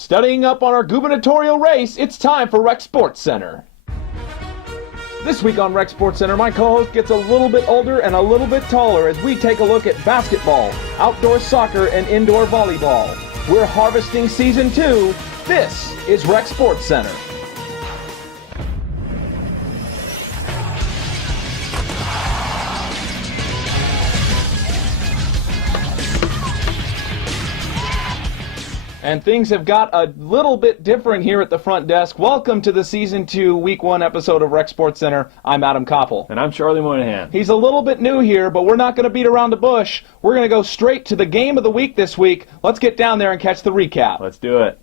Studying up on our gubernatorial race, it's time for Rec Sports Center. This week on Rec Sports Center, my co-host gets a little bit older and a little bit taller as we take a look at basketball, outdoor soccer, and indoor volleyball. We're harvesting season 2. This is Rec Sports Center. And things have got a little bit different here at the front desk. Welcome to the Season 2, Week 1 episode of Rec Sports Center. I'm Adam Koppel. And I'm Charlie Moynihan. He's a little bit new here, but we're not going to beat around the bush. We're going to go straight to the game of the week this week. Let's get down there and catch the recap. Let's do it.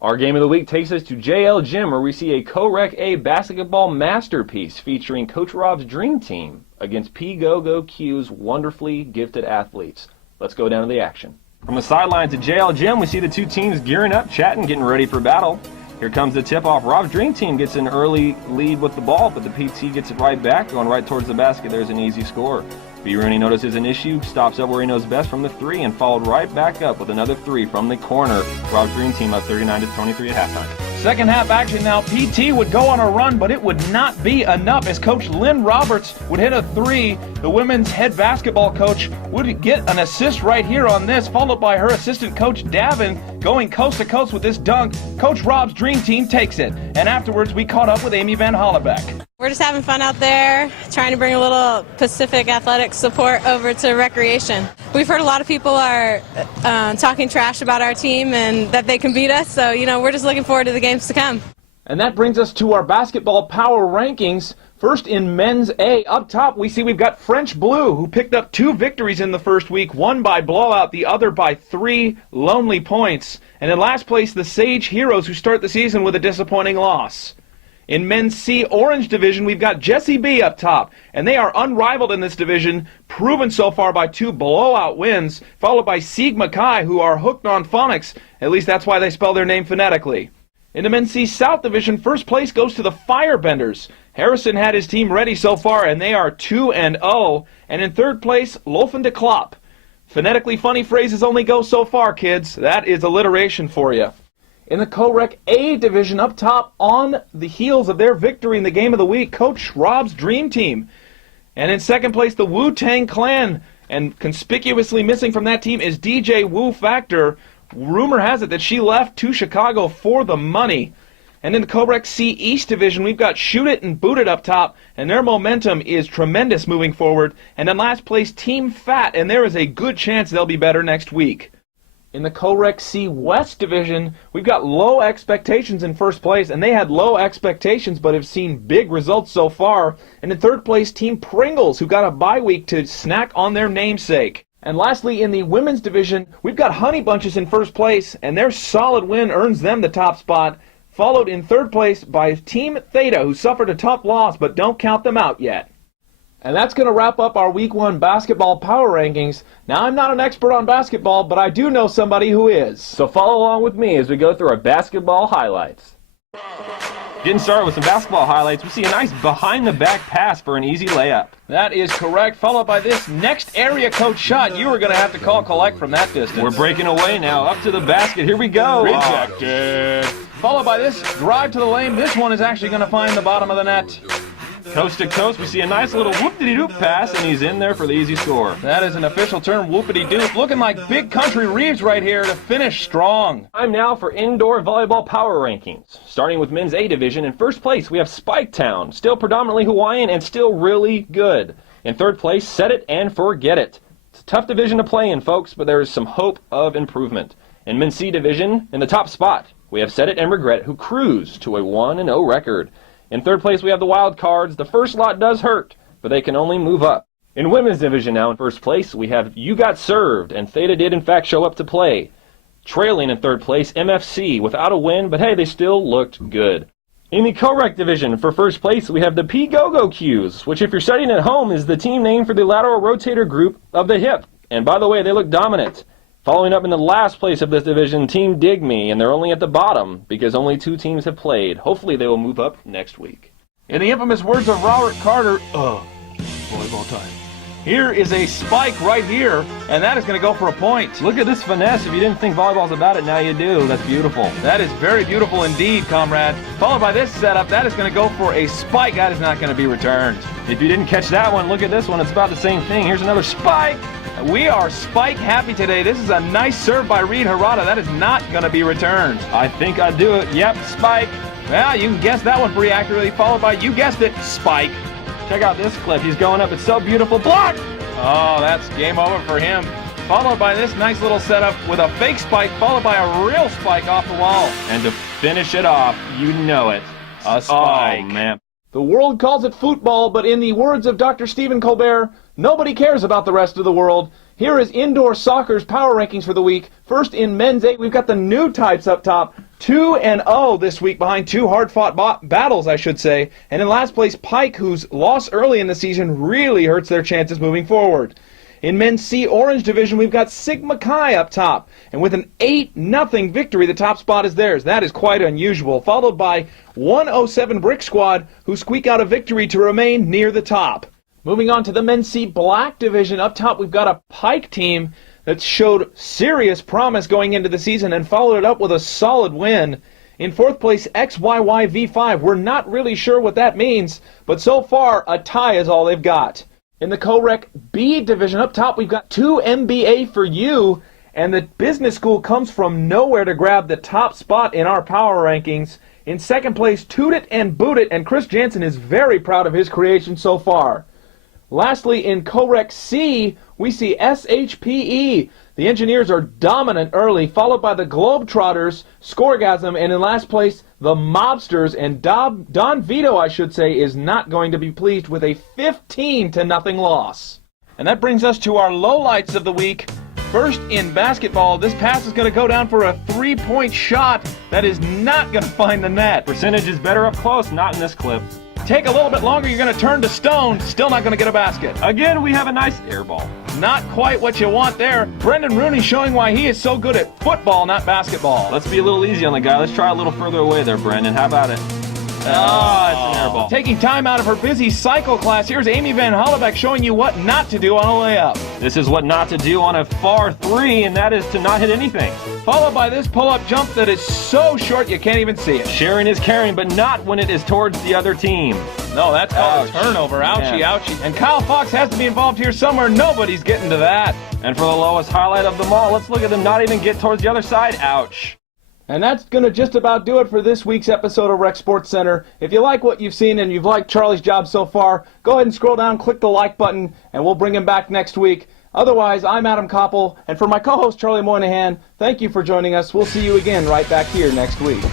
Our game of the week takes us to JL Gym, where we see a Co-Rec A basketball masterpiece featuring Coach Rob's dream team against P-Go-Go Q's wonderfully gifted athletes. Let's go down to the action. From the sidelines at JL Gym, we see the two teams gearing up, chatting, getting ready for battle. Here comes the tip-off. Rob's dream team gets an early lead with the ball, but the PT gets it right back, going right towards the basket. There's an easy score. B. Rooney notices an issue, stops up where he knows best from the 3, and followed right back up with another 3 from the corner. Rob's dream team up 39-23 at halftime. Second half action now. PT would go on a run, but it would not be enough as Coach Lynn Roberts would hit a 3. The women's head basketball coach would get an assist right here on this, followed by her assistant coach Davin going coast to coast with this dunk. Coach Rob's dream team takes it. And afterwards, we caught up with Amy Van Hollebeck. We're just having fun out there, trying to bring a little Pacific athletics support over to recreation. We've heard a lot of people are talking trash about our team and that they can beat us, so, we're just looking forward to the games to come. And that brings us to our basketball power rankings. First in men's A, up top we see we've got French Blue, who picked up 2 victories in the first week, one by blowout, the other by 3 lonely points. And in last place, the Sage Heroes, who start the season with a disappointing loss. In men's C Orange Division, we've got Jesse B up top, and they are unrivaled in this division, proven so far by 2 blowout wins, followed by Sigma Chi, who are hooked on phonics. At least that's why they spell their name phonetically. In the men's C South Division, first place goes to the Firebenders. Harrison had his team ready so far, and they are 2-0. And in third place, Lofen de Klopp. Phonetically funny phrases only go so far, kids. That is alliteration for you. In the Co-Rec A division, up top, on the heels of their victory in the game of the week, Coach Rob's dream team. And in second place, the Wu-Tang Clan. And conspicuously missing from that team is DJ Wu Factor. Rumor has it that she left to Chicago for the money. And in the Co-Rec C East division, we've got Shoot It and Boot It up top, and their momentum is tremendous moving forward. And in last place, Team Fat, and there is a good chance they'll be better next week. In the Co-Rec C West division, we've got low expectations in first place, and they had low expectations but have seen big results so far. And in third place, Team Pringles, who got a bye week to snack on their namesake. And lastly, in the women's division, we've got Honey Bunches in first place, and their solid win earns them the top spot, followed in third place by Team Theta, who suffered a tough loss, but don't count them out yet. And that's going to wrap up our Week 1 basketball power rankings. Now, I'm not an expert on basketball, but I do know somebody who is. So follow along with me as we go through our basketball highlights. Getting started with some basketball highlights, we see a nice behind-the-back pass for an easy layup. That is correct, followed by this next area code shot. You were going to have to call collect from that distance. We're breaking away now, up to the basket. Here we go. Rejected. Followed by this drive to the lane. This one is actually going to find the bottom of the net. Coast to coast, we see a nice little whoop-de-doop pass, and he's in there for the easy score. That is an official term, whoopity-doop. Looking like Big Country Reeves right here to finish strong. Time now for indoor volleyball power rankings. Starting with men's A division, in first place we have Spiketown, still predominantly Hawaiian and still really good. In third place, Set It and Forget It. It's a tough division to play in, folks, but there is some hope of improvement. In men's C division, in the top spot, we have Set It and Regret It, who cruise to a 1-0 record. In third place, we have the Wild Cards. The first lot does hurt, but they can only move up. In women's division now in first place, we have You Got Served, and Theta did in fact show up to play. Trailing in third place, MFC, without a win, but hey, they still looked good. In the Co-Rec division, for first place, we have the P-Go-Go Q's, which if you're studying at home is the team name for the lateral rotator group of the hip. And by the way, they look dominant. Following up in the last place of this division, Team Dig Me, and they're only at the bottom because only 2 teams have played. Hopefully they will move up next week. In the infamous words of Robert Carter, volleyball time. Here is a spike right here, and that is going to go for a point. Look at this finesse. If you didn't think volleyball's about it, now you do. That's beautiful. That is very beautiful indeed, comrade. Followed by this setup, that is going to go for a spike. That is not going to be returned. If you didn't catch that one, look at this one. It's about the same thing. Here's another spike. We are spike happy today. This is a nice serve by Reed Harada. That is not going to be returned. I think I do it. Yep, spike. Well, you can guess that one pretty accurately, followed by, you guessed it, spike. Check out this clip. He's going up. It's so beautiful. Block! Oh, that's game over for him. Followed by this nice little setup with a fake spike, followed by a real spike off the wall. And to finish it off, you know it. A spike. Oh, man. The world calls it football, but in the words of Dr. Stephen Colbert, nobody cares about the rest of the world. Here is indoor soccer's power rankings for the week. First in men's 8, we've got the new types up top. 2-0 this week behind two hard-fought battles, I should say. And in last place, Pike, whose loss early in the season really hurts their chances moving forward. In men's C Orange division, we've got Sigma Chi up top. And with an 8-0 victory, the top spot is theirs. That is quite unusual. Followed by 107 Brick Squad, who squeak out a victory to remain near the top. Moving on to the men's C Black division, up top we've got a Pike team that showed serious promise going into the season and followed it up with a solid win. In fourth place, XYYV5. We're not really sure what that means, but so far, a tie is all they've got. In the Co-Rec B division, up top, we've got 2 MBA for you, and the business school comes from nowhere to grab the top spot in our power rankings. In second place, Toot It and Boot It, and Chris Jansen is very proud of his creation so far. Lastly, in Co-Rec C, we see SHPE. The Engineers are dominant early, followed by the Globetrotters, Scoregasm, and in last place, the Mobsters. And Don Vito, I should say, is not going to be pleased with a 15-0 loss. And that brings us to our lowlights of the week. First, in basketball, this pass is going to go down for a three-point shot that is not going to find the net. Percentage is better up close, not in this clip. Take a little bit longer, you're going to turn to stone, still not going to get a basket. Again, we have a nice air ball. Not quite what you want there. Brendan Rooney showing why he is so good at football, not basketball. Let's be a little easy on the guy. Let's try a little further away there, Brendan. How about it? Oh, it's an air ball. Taking time out of her busy cycle class, here's Amy Van Hollebeck showing you what not to do on a layup. This is what not to do on a far three, and that is to not hit anything. Followed by this pull-up jump that is so short you can't even see it. Sharing is caring, but not when it is towards the other team. No, that's called a turnover. Ouchie, ouchie. And Kyle Fox has to be involved here somewhere. Nobody's getting to that. And for the lowest highlight of them all, let's look at them not even get towards the other side. Ouch. And that's going to just about do it for this week's episode of Rec Sports Center. If you like what you've seen and you've liked Charlie's job so far, go ahead and scroll down, click the like button, and we'll bring him back next week. Otherwise, I'm Adam Koppel, and for my co-host Charlie Moynihan, thank you for joining us. We'll see you again right back here next week.